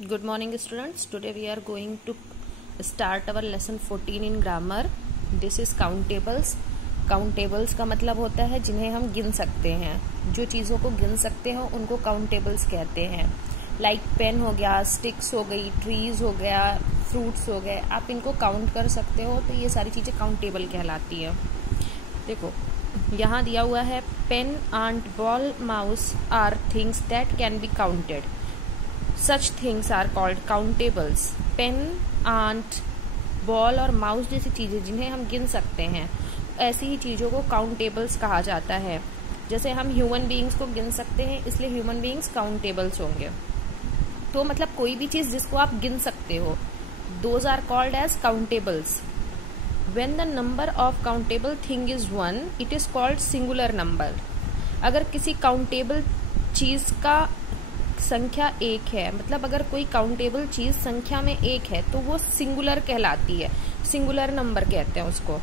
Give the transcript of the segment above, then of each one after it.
Good morning students. Today we are going to start our lesson 14 in grammar. This is countables. Countables का मतलब होता है जिन्हें हम गिन सकते हैं. जो चीज़ों को गिन सकते हैं उनको काउंटेबल्स कहते हैं. लाइक पेन हो गया, स्टिक्स हो गई, ट्रीज हो गया, फ्रूट्स हो गए. आप इनको काउंट कर सकते हो तो ये सारी चीज़ें काउंटेबल कहलाती हैं. देखो यहाँ दिया हुआ है pen, ant, ball, mouse are things that can be counted. Such things are called countables. Pen, ant, ball और माउस जैसी चीज़ें जिन्हें हम गिन सकते हैं, ऐसी ही चीज़ों को काउंटेबल्स कहा जाता है. जैसे हम ह्यूमन बीइंग्स को गिन सकते हैं, इसलिए ह्यूमन बीइंग्स काउंटेबल्स होंगे. तो मतलब कोई भी चीज़ जिसको आप गिन सकते हो, those are called as countables. When the number of countable thing is 1, it is called singular number. अगर किसी काउंटेबल चीज़ का संख्या एक है, मतलब अगर कोई काउंटेबल चीज़ संख्या में एक है तो वो सिंगुलर कहलाती है. सिंगुलर नंबर कहते हैं उसको.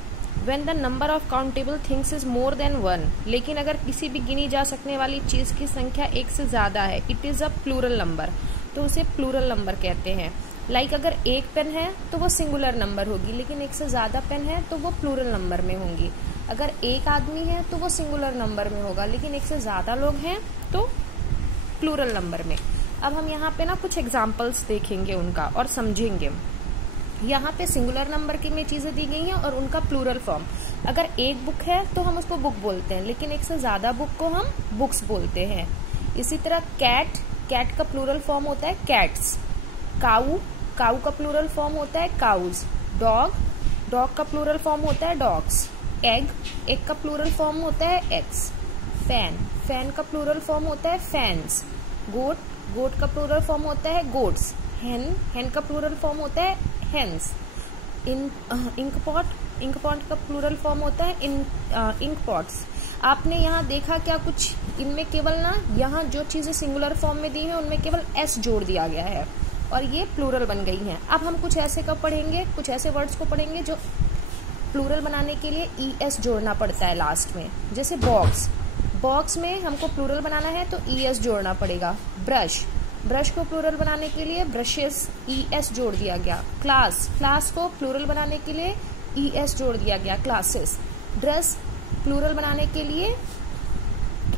When the number of countable things is more than 1, लेकिन अगर किसी भी गिनी जा सकने वाली चीज़ की संख्या एक से ज़्यादा है, it is a plural number, तो उसे प्लूरल नंबर कहते हैं. लाइक अगर एक पेन है तो वो सिंगुलर नंबर होगी, लेकिन एक से ज़्यादा पेन है तो वो प्लूरल नंबर में होंगी. अगर एक आदमी है तो वो सिंगुलर नंबर में होगा, लेकिन एक से ज़्यादा लोग हैं तो प्लूरल नंबर में. अब हम यहाँ पे ना कुछ एग्जाम्पल्स देखेंगे उनका और समझेंगे. यहाँ पे सिंगुलर नंबर की में चीज़ें दी गई हैं और उनका प्लूरल फॉर्म. अगर एक बुक है तो हम उसको बुक बोलते हैं, लेकिन एक से ज़्यादा बुक को हम बुक्स बोलते हैं. इसी तरह कैट, कैट का प्लूरल फॉर्म होता है कैट्स. काऊ, काऊ का प्लूरल फॉर्म होता है काउज. डॉग, डॉग का प्लूरल फॉर्म होता है डॉग्स. एग, एग का प्लूरल फॉर्म होता है एग्स. फैन, फैन का प्लूरल फॉर्म होता है फैन्स. गोट, गोट का प्लूरल फॉर्म होता है गोट्स. हेन, हेन का प्लूरल फॉर्म होता है hens. Ink pot, ink pot का प्लूरल फॉर्म होता है इंक पॉट्स. आपने यहाँ देखा क्या, कुछ इनमें केवल ना यहाँ जो चीजें सिंगुलर फॉर्म में दी हैं उनमें केवल एस जोड़ दिया गया है और ये प्लूरल बन गई हैं. अब हम कुछ ऐसे का पढ़ेंगे, कुछ ऐसे वर्ड्स को पढ़ेंगे जो प्लूरल बनाने के लिए ई एस जोड़ना पड़ता है लास्ट में. जैसे बॉक्स, बॉक्स में हमको प्लूरल बनाना है तो ई एस जोड़ना पड़ेगा. ब्रश, ब्रश को प्लूरल बनाने के लिए ब्रशेस, ई एस जोड़ दिया गया. क्लास, क्लास को प्लूरल बनाने के लिए ई एस जोड़ दिया गया, क्लासेस. ड्रेस, प्लूरल बनाने के लिए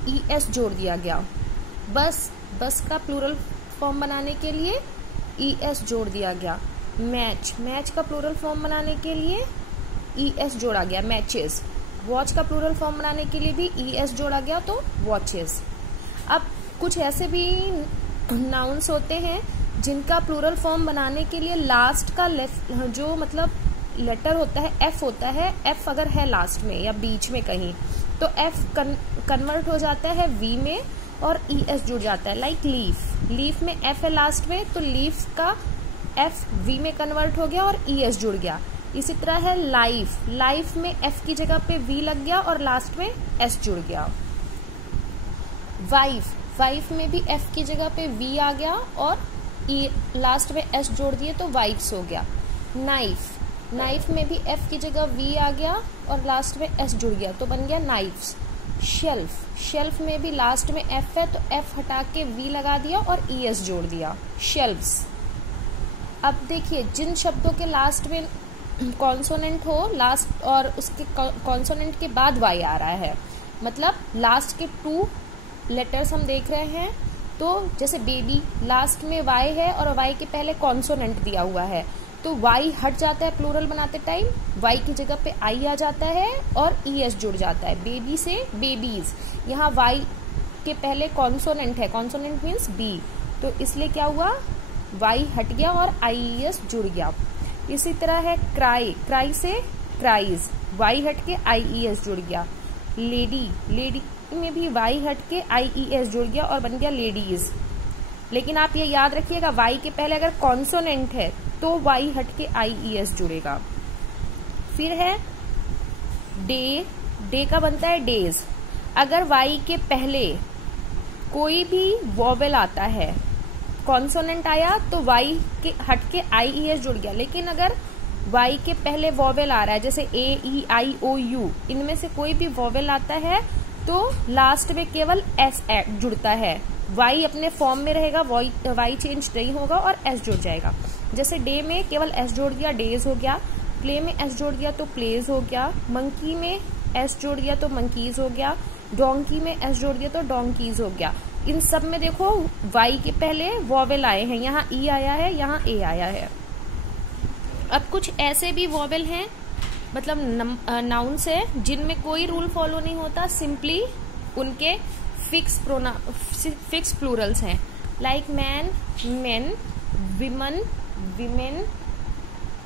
ई एस जोड़ दिया गया. बस, बस का प्लूरल फॉर्म बनाने के लिए ई एस जोड़ दिया गया. मैच, मैच का प्लूरल फॉर्म बनाने के लिए ई एस जोड़ा गया, मैचेस. वॉच का प्लूरल फॉर्म बनाने के लिए भी ई एस जोड़ा गया तो वॉचेस. अब कुछ ऐसे भी नाउन्स होते हैं जिनका प्लूरल फॉर्म बनाने के लिए लास्ट का जो मतलब लेटर होता है एफ होता है. एफ अगर है लास्ट में या बीच में कहीं तो एफ कन्वर्ट हो जाता है वी में और ई एस जुड़ जाता है. लाइक लीफ, लीफ में एफ है लास्ट में तो लीफ का एफ वी में कन्वर्ट हो गया और ई एस जुड़ गया. इसी तरह है लाइफ, लाइफ में एफ की जगह पे वी लग गया और लास्ट में एस जुड़ गया. वाइफ, वाइफ में भी एफ की जगह पे वी आ गया और ई लास्ट में एस जोड़ दिए तो वाइफ्स हो गया. नाइफ, नाइफ में भी एफ की जगह वी आ गया और लास्ट में एस जुड़ गया तो बन गया नाइफ्स. शेल्फ, शेल्फ में भी लास्ट में एफ है तो एफ हटा के वी लगा दिया और ई एस जोड़ दिया, शेल्व्स. अब देखिए जिन शब्दों के लास्ट में कॉन्सोनेंट हो लास्ट और उसके कॉन्सोनेंट के बाद वाई आ रहा है, मतलब लास्ट के 2 लेटर्स हम देख रहे हैं. तो जैसे बेबी, लास्ट में वाई है और वाई के पहले कॉन्सोनेंट दिया हुआ है तो वाई हट जाता है प्लूरल बनाते टाइम, वाई की जगह पे आई आ जाता है और ई एस जुड़ जाता है. बेबी से बेबीज, यहाँ वाई के पहले कॉन्सोनेंट है, कॉन्सोनेंट मीन्स बी, तो इसलिए क्या हुआ, वाई हट गया और आई ई एस जुड़ गया. इसी तरह है क्राई, क्राई से क्राइज, वाई हट के आई ई एस जुड़ गया. लेडी, लेडी में भी वाई हट के आई ई एस जुड़ गया और बन गया लेडीज. लेकिन आप ये याद रखिएगा वाई के पहले अगर कॉन्सोनेंट है तो वाई हट के आई ई एस जुड़ेगा. फिर है डे, डे का बनता है डेज. अगर वाई के पहले कोई भी वॉवेल आता है, कॉन्सोनेंट आया तो वाई के हट के आई ई एस जुड़ गया. लेकिन अगर वाई के पहले वॉवेल आ रहा है जैसे ए ई आई ओ यू, इनमें से कोई भी वॉवेल आता है तो लास्ट में केवल एस जुड़ता है. वाई अपने फॉर्म में रहेगा, वाई चेंज नहीं होगा और एस जुड़ जाएगा। जैसे डे में केवल एस जोड़ दिया, डेज हो गया। प्ले में एस जोड़ दिया तो प्लेज हो गया। मंकी में एस जोड़ दिया तो मंकीज हो गया। डोंकी में एस जोड़ दिया तो डोंकीज हो गया। इन सब में देखो वाई के पहले वॉवेल आए हैं, यहाँ ई आया है, यहाँ ए आया है। अब कुछ ऐसे भी वॉवेल हैं, मतलब नाउन्स है जिनमें कोई रूल फॉलो नहीं होता, सिंपली उनके फिक्स प्लूरल्स हैं, like man, men, woman, women,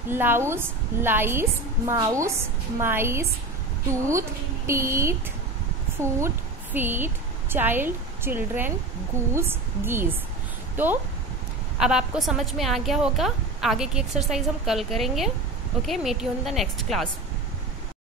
louse, lice, mouse, mice, tooth, teeth, food, feet, child, children, goose, geese. तो अब आपको समझ में आ गया होगा। आगे की एक्सरसाइज हम कल करेंगे। Okay, meet you in the next class.